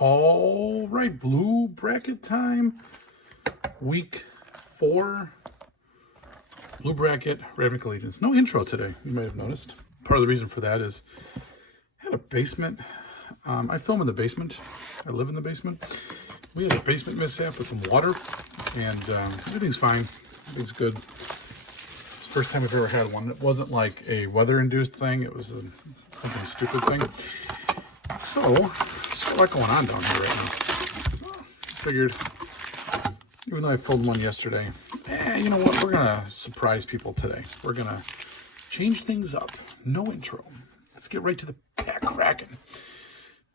All right, blue bracket time. Week 4. Blue bracket, Ravnica Allegiance. No intro today, you might have noticed. Part of the reason for that is I had a basement. I film in the basement. I live in the basement. We had a basement mishap with some water, and everything's fine. Everything's good. It's the first time I've ever had one. It wasn't like a weather-induced thing. It was something stupid thing. So, there's a lot going on down here right now. So, figured, even though I filmed one yesterday, you know what? We're going to surprise people today. We're going to change things up. No intro. Let's get right to the pack cracking.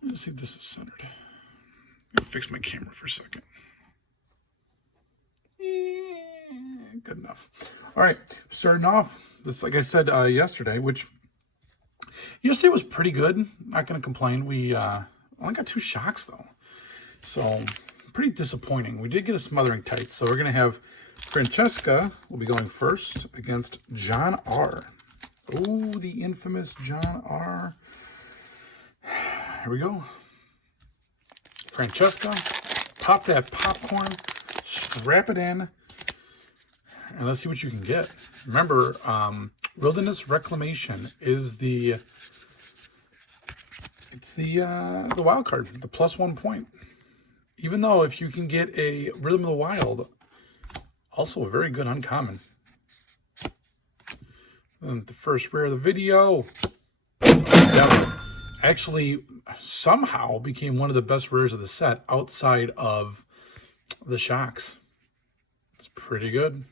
Let's see if this is centered. I'm going to fix my camera for a second. Good enough. All right, starting off, this, like I said yesterday, which yesterday was pretty good. Not going to complain. We only got 2 shocks, though. So, pretty disappointing. We did get a smothering tight. So, we're going to have Francesca will be going first against John R. Oh, the infamous John R. Here we go. Francesca, pop that popcorn, strap it in, and let's see what you can get. Remember, Wilderness Reclamation is the wild card, the +1 point. Even though if you can get a Rhythm of the Wild, also a very good uncommon. And the first rare of the video, Devil, actually somehow became one of the best rares of the set outside of the shocks. It's pretty good.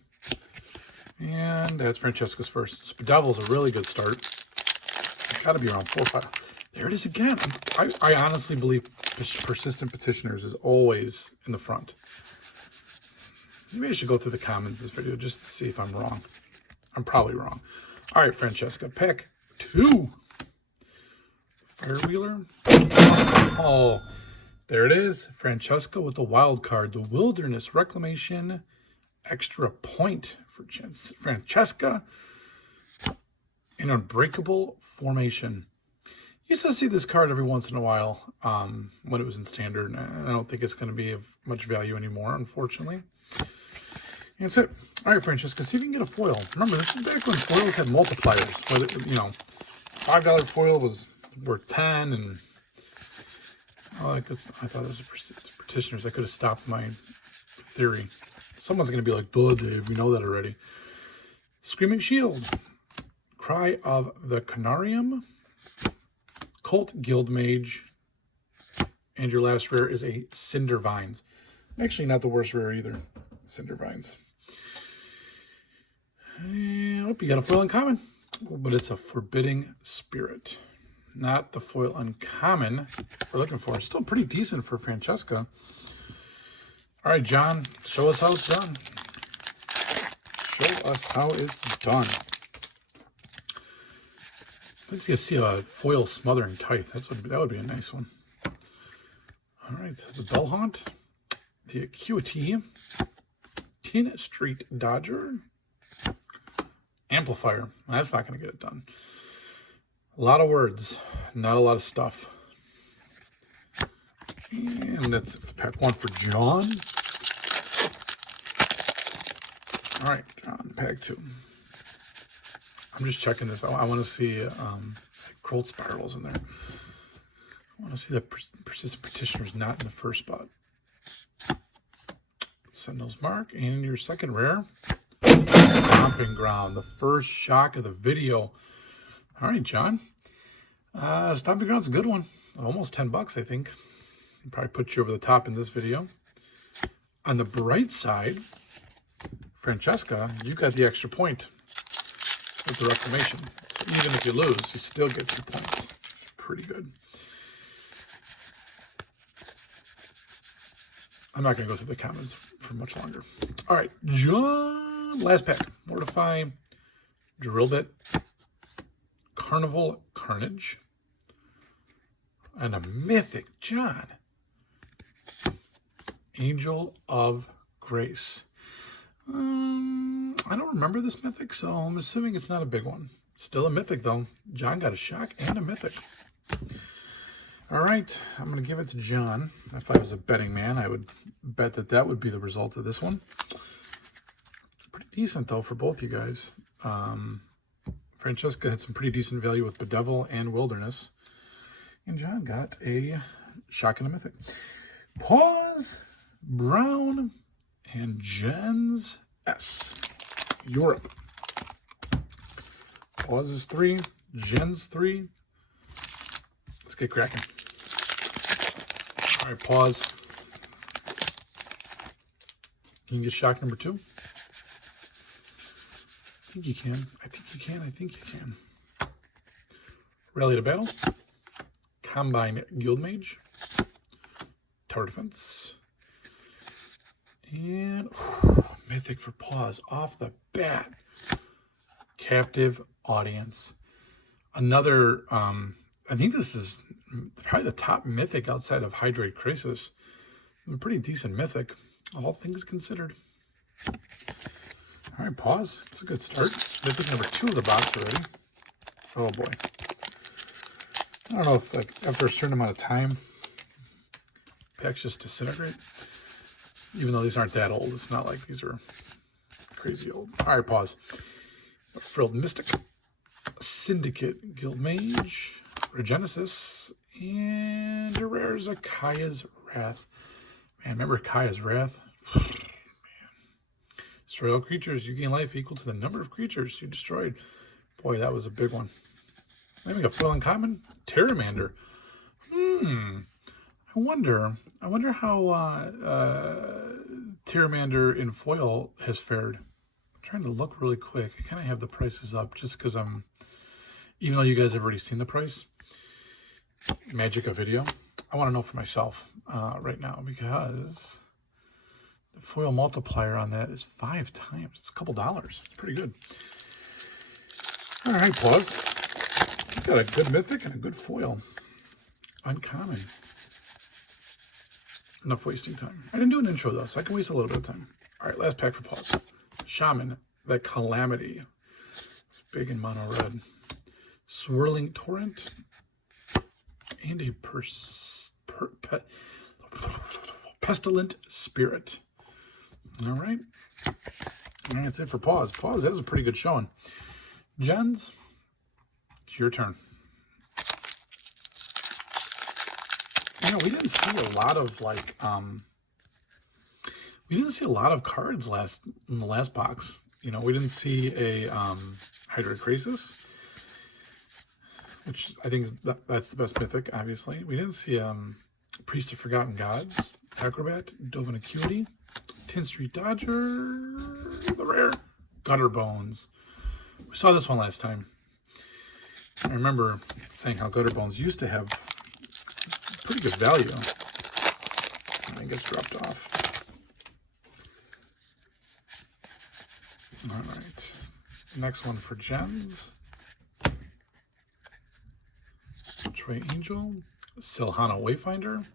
And that's Francesca's first. Spadevil's a really good start. It's got to be around 4 or 5. There it is again. I honestly believe Persistent Petitioners is always in the front. Maybe I should go through the comments of this video just to see if I'm wrong. I'm probably wrong. All right, Francesca, pack 2. Firewheeler. Oh, there it is. Francesca with the wild card. The Wilderness Reclamation. Extra point for Francesca. An Unbreakable Formation. Used to see this card every once in a while when it was in standard. And I don't think it's going to be of much value anymore, unfortunately. And that's it. All right, Francesca, see if you can get a foil. Remember, this is back when foils had multipliers. Whether, you know, $5 foil was worth 10, and I thought it was a Petitioners. I could have stopped my theory. Someone's going to be like, duh, Dave, we know that already. Screaming Shield. Cry of the Canarium. Cult Guildmage. And your last rare is a Cinder Vines. Actually, not the worst rare either. Cinder Vines. I hope you got a foil uncommon. But it's a Forbidding Spirit. Not the foil uncommon we're looking for. Still pretty decent for Francesca. All right, John, show us how it's done. Show us how it's done. Let's see a foil smothering tithe. That would be a nice one. All right, the Bell Haunt, the Acuity, Tin Street Dodger, Amplifier. That's not going to get it done. A lot of words, not a lot of stuff. And that's pack 1 for John. All right, John, pack 2. I'm just checking this. I want to see Cold Spirals in there. I want to see that Persistent Petitioners not in the first spot. Sentinel's Mark. And your second rare, Stomping Ground, the first shock of the video. All right, John. Stomping Ground's a good one. Almost $10, I think. Probably put you over the top in this video. On the bright side, Francesca, you got the extra point with the Reclamation. So even if you lose, you still get 2 points. Pretty good. I'm not going to go through the comments for much longer. All right, John, last pack. Mortify, Drill Bit, Carnival Carnage, and a Mythic, John. Angel of Grace. I don't remember this Mythic, so I'm assuming it's not a big one. Still a Mythic, though. John got a shock and a Mythic. All right, I'm going to give it to John. If I was a betting man, I would bet that that would be the result of this one. Pretty decent, though, for both you guys. Francesca had some pretty decent value with Bedevil and Wilderness. And John got a Shock and a Mythic. Pause, Brown, and Jens S. Europe. Pause is 3, Jens 3. Let's get cracking. All right, pause. You can get shock number 2. I think you can. I think you can. Rally to Battle. Combine Guildmage. Tower Defense. And Mythic for pause. Off the bat. Captive Audience. Another, I think this is probably the top Mythic outside of Hydrate Crisis. A pretty decent Mythic, all things considered. All right, pause. It's a good start. Mythic number 2 of the box already. Oh boy. I don't know if like after a certain amount of time, packs just disintegrate. Even though these aren't that old, it's not like these are crazy old. All right, pause. Frilled Mystic, Syndicate Guildmage, Regenesis, and a rare Zakaya's Wrath. Man, remember Kaya's Wrath? Man. Destroy all creatures. You gain life equal to the number of creatures you destroyed. Boy, that was a big one. Then we got foil uncommon, Terramander. I wonder how Terramander in foil has fared. I'm trying to look really quick. I kind of have the prices up just because even though you guys have already seen the price, magic a video. I want to know for myself right now because the foil multiplier on that is 5 times. It's a couple dollars. It's pretty good. All right, pause. We've got a good mythic and a good foil. Uncommon. Enough wasting time. I didn't do an intro though, so I can waste a little bit of time. All right, last pack for pause. Shaman, the Calamity. It's big in mono red. Swirling Torrent. And a Pestilent Spirit. All right. And that's it for pause. Pause has a pretty good showing. Jens, it's your turn. You know, we didn't see a lot of like we didn't see a lot of cards in the last box. You know, we didn't see a Hydra Crisis, which I think that's the best mythic, obviously. We didn't see Priest of Forgotten Gods, Acrobat, Dovin Acuity, 10th Street Dodger, the rare Gutter Bones. We saw this one last time. I remember saying how Gutter Bones used to have pretty good value. And it gets dropped off. All right. Next one for Jens. Trey Angel. Silhana Wayfinder.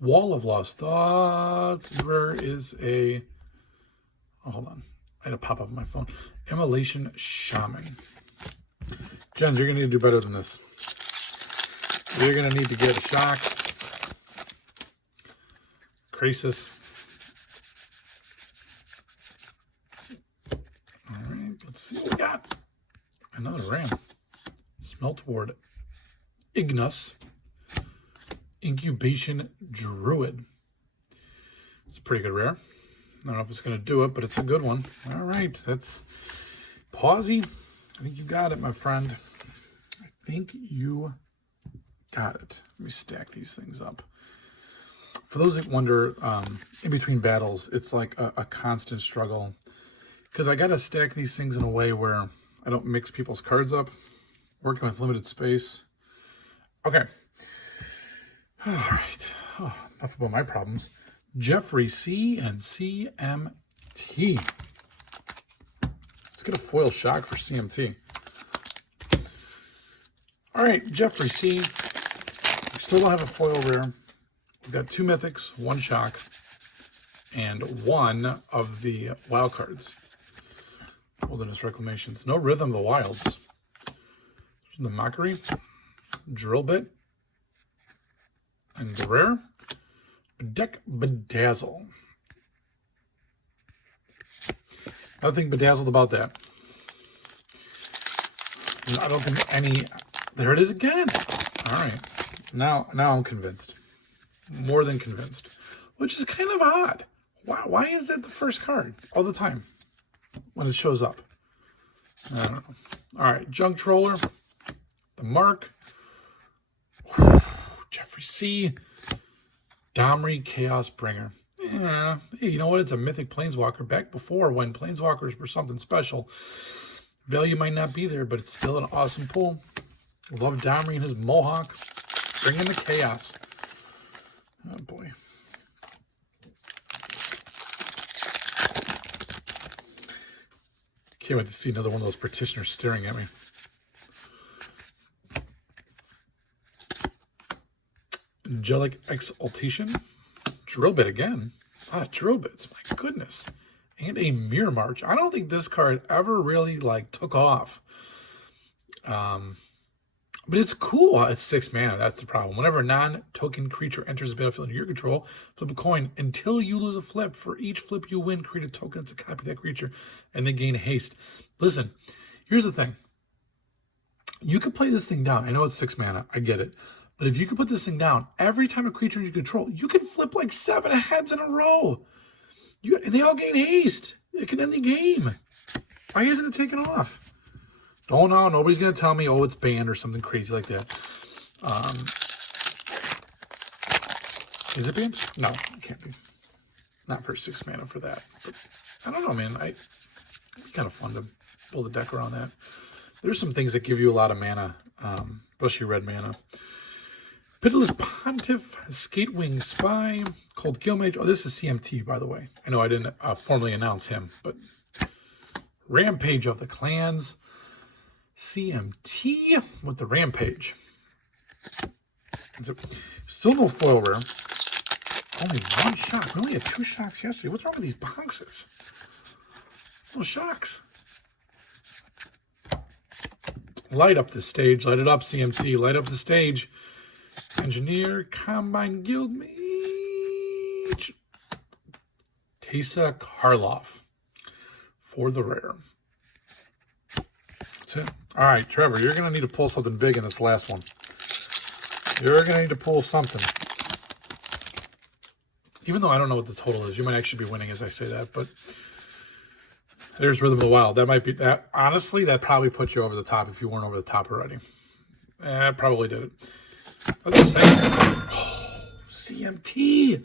Wall of Lost Thoughts. Rare is a... Oh, hold on. I had to pop up on my phone. Immolation Shaman. Jens, you're going to need to do better than this. You're going to need to get a shock. Crisis. All right, let's see what we got. Another ram. Smeltward Ignis. Incubation Druid. It's a pretty good rare. I don't know if it's going to do it, but it's a good one. All right, that's Pausey. I think you got it, my friend. I think you got it. Let me stack these things up. For those that wonder, in between battles, it's like a constant struggle. Because I got to stack these things in a way where I don't mix people's cards up. Working with limited space. Okay. All right. Oh, enough about my problems. Jeffrey C. and CMT. Let's get a foil shock for CMT. All right, Jeffrey C. We still don't have a foil rare. We've got 2 mythics, 1 shock, and 1 of the wild cards. Wilderness Reclamations. No Rhythm of the Wilds. The Mockery. Drill Bit. And the rare, Deck Bedazzle. Nothing bedazzled about that. I don't think any. There it is again. All right. Now I'm convinced. More than convinced. Which is kind of odd. Why is that the first card all the time when it shows up? I don't know. All right. Junk Troller. The Mark. Jeffrey C. Domri Chaos Bringer. Yeah, hey, you know what? It's a mythic planeswalker. Back before, when planeswalkers were something special, value might not be there, but it's still an awesome pull. Love Domri and his mohawk. Bring in the chaos. Oh boy. Can't wait to see another one of those petitioners staring at me. Angelic Exaltation. Drill Bit again. A lot of drill bits, my goodness. And a Mirror March. I don't think this card ever really took off. But it's cool. It's 6 mana. That's the problem. Whenever a non-token creature enters the battlefield under your control, flip a coin until you lose a flip. For each flip you win, create a token that's a copy of that creature, and then gain haste. Listen, here's the thing. You can play this thing down. I know it's 6 mana. I get it. But if you can put this thing down, every time a creature you control, you can flip 7 heads in a row. They all gain haste. It can end the game. Why isn't it taken off? Don't know. Nobody's going to tell me, oh, it's banned or something crazy like that. Is it banned? No, it can't be. Not for 6 mana for that. But I don't know, man. It's kind of fun to build a deck around that. There's some things that give you a lot of mana, especially red mana. Pitiless Pontiff, Skatewing Spy, Cold Killmage. Oh, this is CMT, by the way. I know I didn't formally announce him, but Rampage of the Clans. CMT with the Rampage. Still no foil rare. Only 1 shock. We only had 2 shocks yesterday. What's wrong with these boxes? No shocks. Light up the stage. Light it up, CMC. Light up the stage. Engineer, Combine Guild Mage, Teysa Karloff for the rare. That's it. All right, Trevor, you're going to need to pull something big in this last one. You're going to need to pull something. Even though I don't know what the total is, you might actually be winning as I say that, but there's Rhythm of the Wild. That might be that. Honestly, that probably put you over the top if you weren't over the top already. That probably did it. I was going to say, oh, CMT.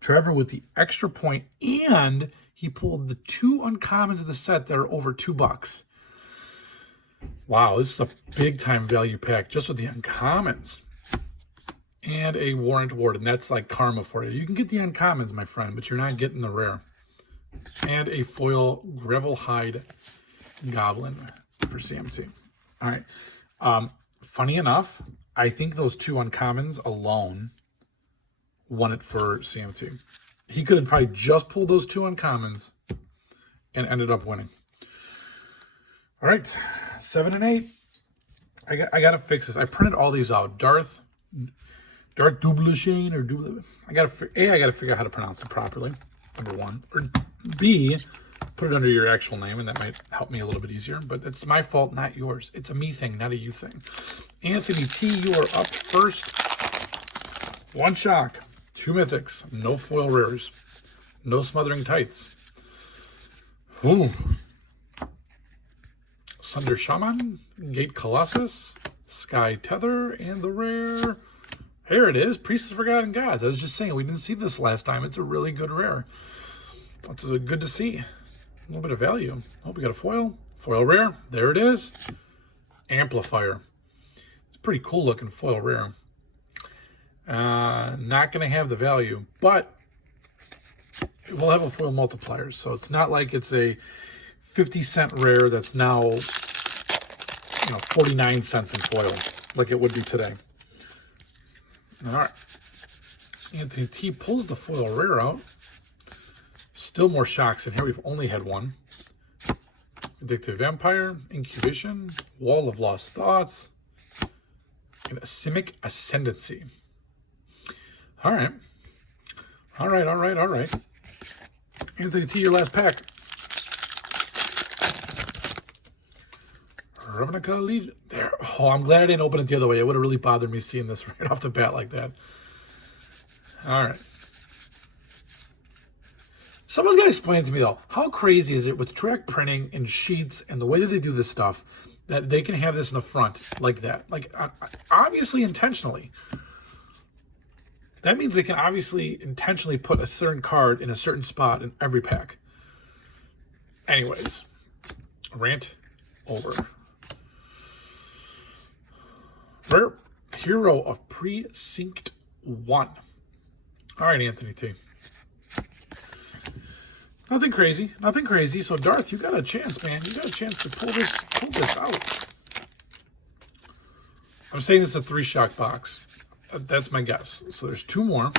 Trevor with the extra point, and he pulled the 2 uncommons of the set that are over $2. Wow, this is a big-time value pack just with the uncommons. And a Warrant Warden. That's like karma for you. You can get the uncommons, my friend, but you're not getting the rare. And a foil Gravelhide Goblin for CMT. All right. Funny enough, I think those 2 uncommons alone won it for CMT. He could have probably just pulled those 2 uncommons and ended up winning. All right, 7 and 8. I got to fix this. I printed all these out. Darth Dublashane or Dubla. I got to figure out how to pronounce it properly. Number 1, or B, put it under your actual name, and that might help me a little bit easier. But it's my fault, not yours. It's a me thing, not a you thing. Anthony T, you are up first. 1 shock, 2 mythics, no foil rares, no smothering tights. Ooh. Sunder Shaman, Gate Colossus, Sky Tether, and the rare. Here it is, Priest of Forgotten Gods. I was just saying, we didn't see this last time. It's a really good rare. That's good to see. A little bit of value. Oh, we got a foil. Foil rare. There it is. Amplifier. It's a pretty cool looking foil rare. Not going to have the value, but it will have a foil multiplier. So it's not like it's a 50-cent rare that's now 49 cents in foil like it would be today. All right. Anthony T pulls the foil rare out. Still more shocks in here. We've only had 1. Addictive Vampire, Incubation, Wall of Lost Thoughts, and Simic Ascendancy. All right. All right, all right, all right. Anthony T, your last pack. Ravnica Allegiance. There. Oh, I'm glad I didn't open it the other way. It would have really bothered me seeing this right off the bat like that. All right. Someone's got to explain to me, though, how crazy is it with track printing and sheets and the way that they do this stuff that they can have this in the front like that? Like, obviously intentionally. That means they can obviously intentionally put a certain card in a certain spot in every pack. Anyways, rant over. Rare Hero of Precinct 1. All right, Anthony T. Nothing crazy. Nothing crazy. So, Darth, you got a chance, man. You got a chance to pull this out. I'm saying this is a 3-shock box. That's my guess. So there's 2 more.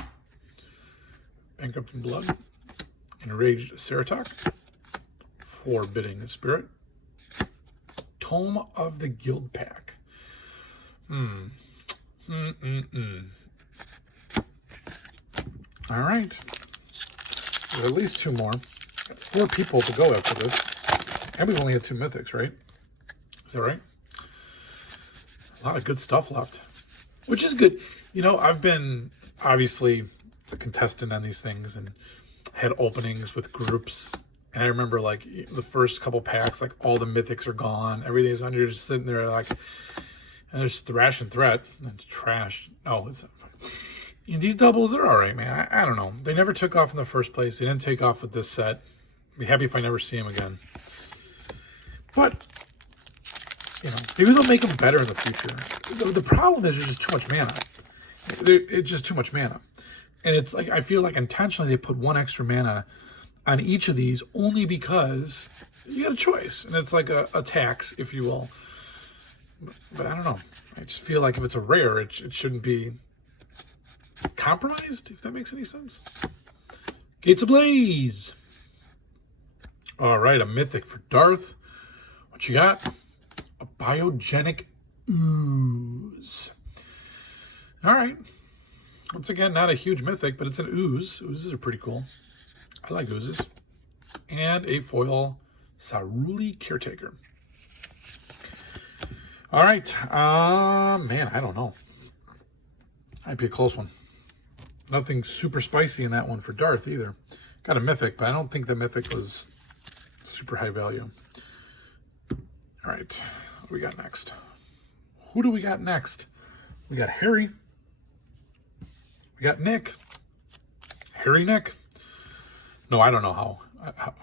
Bankrupt in Blood. Enraged Ceratok. Forbidding Spirit. Tome of the Guild Pack. All right. There's at least 2 more. 4 people to go after this. And we've only had 2 mythics, right? Is that right? A lot of good stuff left. Which is good. You know, I've been obviously a contestant on these things and had openings with groups. And I remember like the first couple packs, like all the mythics are gone. Everything's gone. You're just sitting there like, and there's Thrash and Threat. And trash. No, it's these doubles, they're all right, man. I don't know. They never took off in the first place. They didn't take off with this set. I'd be happy if I never see them again. But, you know, maybe they'll make them better in the future. The problem is there's just too much mana. It's just too much mana. And it's like, I feel like intentionally they put 1 extra mana on each of these only because you got a choice. And it's like a tax, if you will. But I don't know. I just feel like if it's a rare, it shouldn't be compromised, if that makes any sense. Gates Ablaze. All right, a mythic for Darth. What you got? A biogenic ooze. All right. Once again, not a huge mythic, but it's an ooze. Oozes are pretty cool. I like oozes. And a foil Saruli Caretaker. All right. Man, I don't know. Might be a close one. Nothing super spicy in that one for Darth either. Got a mythic, but I don't think the mythic was super high value. All right. What do we got next? Who do we got next? We got Harry. We got Nick. Harry Nick. No, I don't know how I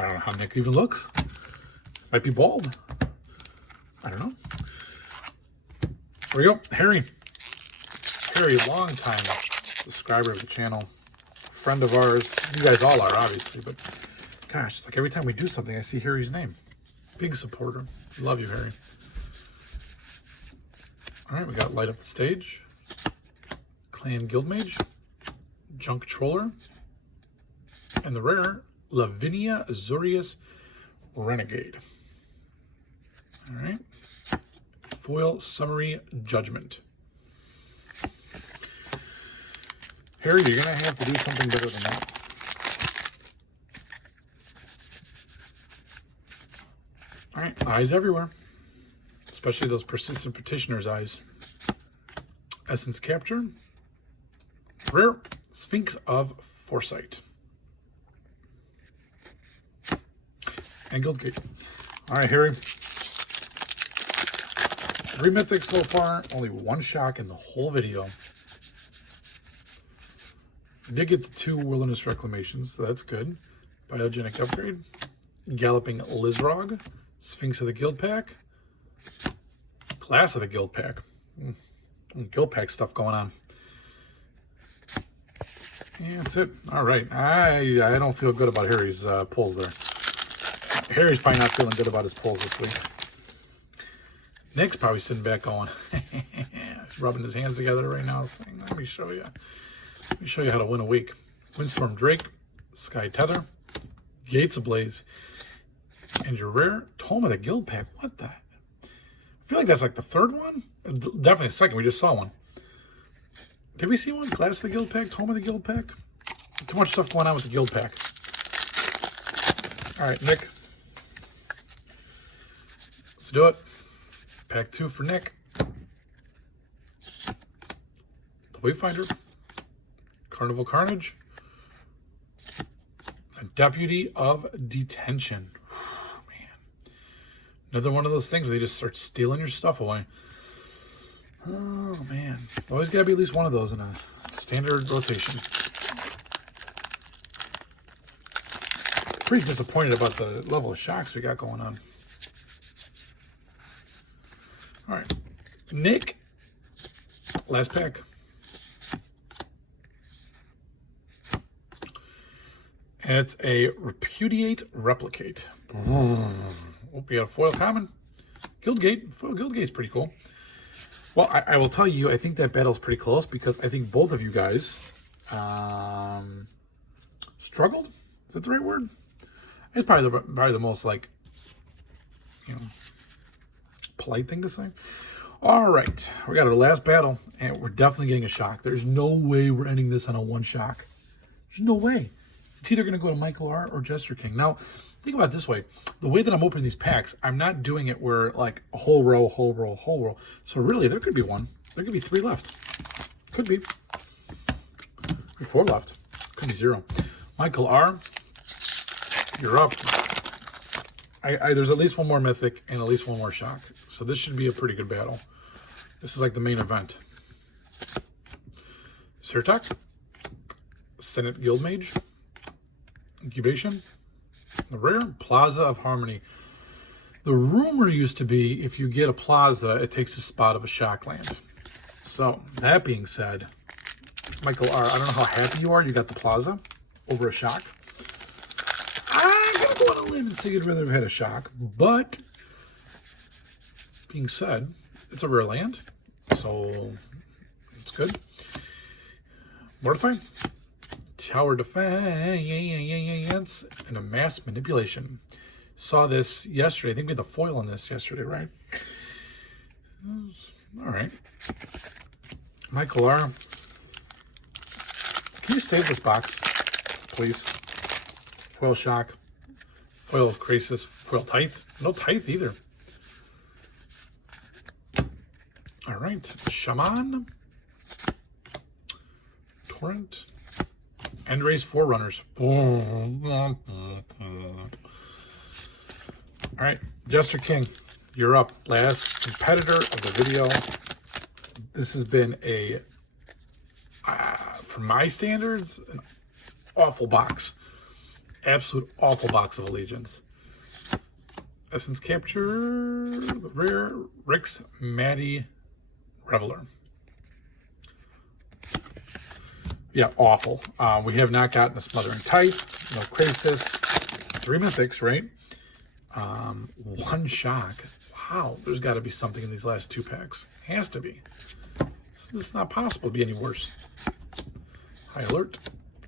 don't know how Nick even looks. Might be bald. I don't know. There we go. Harry. Harry, long time subscriber of the channel, friend of ours. You guys all are, obviously, but gosh, it's like every time we do something, I see Harry's name. Big supporter. Love you, Harry. All right, we got Light Up the Stage, Clan Guildmage, Junk Troller, and the rare Lavinia Azorius Renegade. All right. Foil Summary Judgment. Harry, you're going to have to do something better than that. All right, eyes everywhere. Especially those persistent petitioner's eyes. Essence Capture. Rare Sphinx of Foresight. And Guildgate. All right, Harry. 3 mythics so far. Only 1 shock in the whole video. We did get the 2 Wilderness Reclamations, so that's good. Biogenic Upgrade. Galloping Lizrog. Sphinx of the Guild Pack. Glass of the Guild Pack. Guild Pack stuff going on. Yeah, that's it. All right. I don't feel good about Harry's pulls there. Harry's probably not feeling good about his pulls this week. Nick's probably sitting back going, he's rubbing his hands together right now, saying, let me show you. Let me show you how to win a week. Windstorm Drake, Sky Tether, Gates Ablaze, and your rare Tome of the Guild Pack. What the? I feel like that's like the 3rd one. Definitely the 2nd. We just saw one. Did we see one? Glass of the Guild Pack? Home of the Guild Pack? Too much stuff going on with the Guild Pack. All right, Nick. Let's do it. Pack 2 for Nick. The Wayfinder. Carnival Carnage. A Deputy of Detention. Man. Another one of those things where they just start stealing your stuff away. Oh, man. Always got to be at least one of those in a standard rotation. Pretty disappointed about the level of shocks we got going on. All right. Nick. Last pack. And it's a Repudiate Replicate. Oh, we got a foil common. Guildgate. Foil Guildgate's pretty cool. Well, I will tell you, I think that battle's pretty close because I think both of you guys struggled. Is that the right word? It's probably the most, like, polite thing to say. All right. We got our last battle, and we're definitely getting a shock. There's no way we're ending this on a one shock. There's no way. It's either going to go to Michael R. or Jester King. Now, think about it this way. The way that I'm opening these packs, I'm not doing it where, like, a whole row, whole row, whole row. So, really, there could be one. There could be 3 left. Could be. Could be 4 left. Could be 0. Michael R., you're up. There's at least one more Mythic and at least one more Shock. So, this should be a pretty good battle. This is like the main event. Sirtok. Senate Guildmage. Incubation. The rare Plaza of Harmony. The rumor used to be if you get a Plaza, it takes the spot of a shock land. So, that being said, Michael R., I don't know how happy you are you got the Plaza over a shock. I'm going to go on a limb and say you'd rather have had a shock, but being said, it's a rare land, so it's good. Mortify. Tower Defense, and a Mass Manipulation. Saw this yesterday. I think we had the foil on this yesterday, right? All right. Michael R. Can you save this box, please? Foil Shock, Foil Crisis, Foil Tithe. No Tithe either. All right. Shaman. Torrent. End Race Forerunners. All right, Jester King, you're up. Last competitor of the video. This has been a, for my standards, an awful box. Absolute awful box of Allegiance. Essence Capture, the rare Rix Maddie Reveler. Yeah, awful. We have not gotten a Smothering Tithe, no Crisis, 3 Mythics, right? 1 Shock. Wow, there's got to be something in these last 2 packs. Has to be. This is not possible to be any worse. High Alert,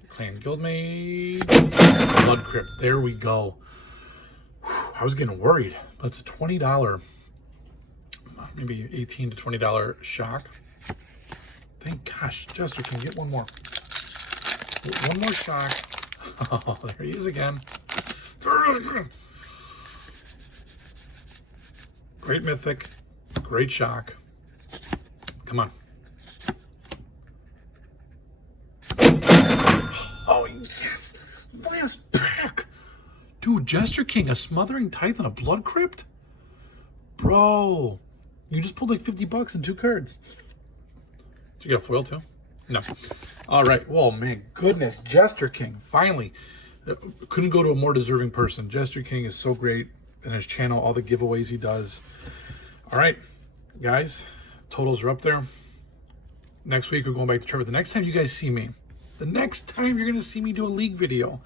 Clan Guildmage, Blood Crypt. There we go. I was getting worried, but it's a $20, maybe $18 to $20 shock. Thank gosh, Jester can get one more. Get one more shock. Oh, there he is again. Great Mythic, great shock. Come on. Oh, yes. Last pack. Dude, Jester King, a Smothering Tithe and a Blood Crypt? Bro, you just pulled like $50 in 2 cards. Did you get a foil too? No. All right. Well, man, goodness. Jester King, finally. Couldn't go to a more deserving person. Jester King is so great in his channel, all the giveaways he does. All right, guys, totals are up there. Next week, we're going back to Trevor. The next time you guys see me, the next time you're going to see me do a league video,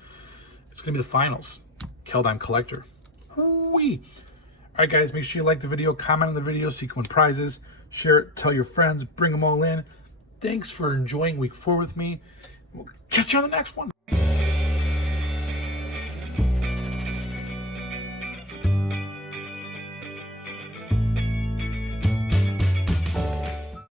it's going to be the finals. Keldime Collector. Hoo-wee. All right, guys, make sure you like the video, comment on the video so you can win prizes. Share it, tell your friends, bring them all in. Thanks for enjoying week 4 with me. We'll catch you on the next one.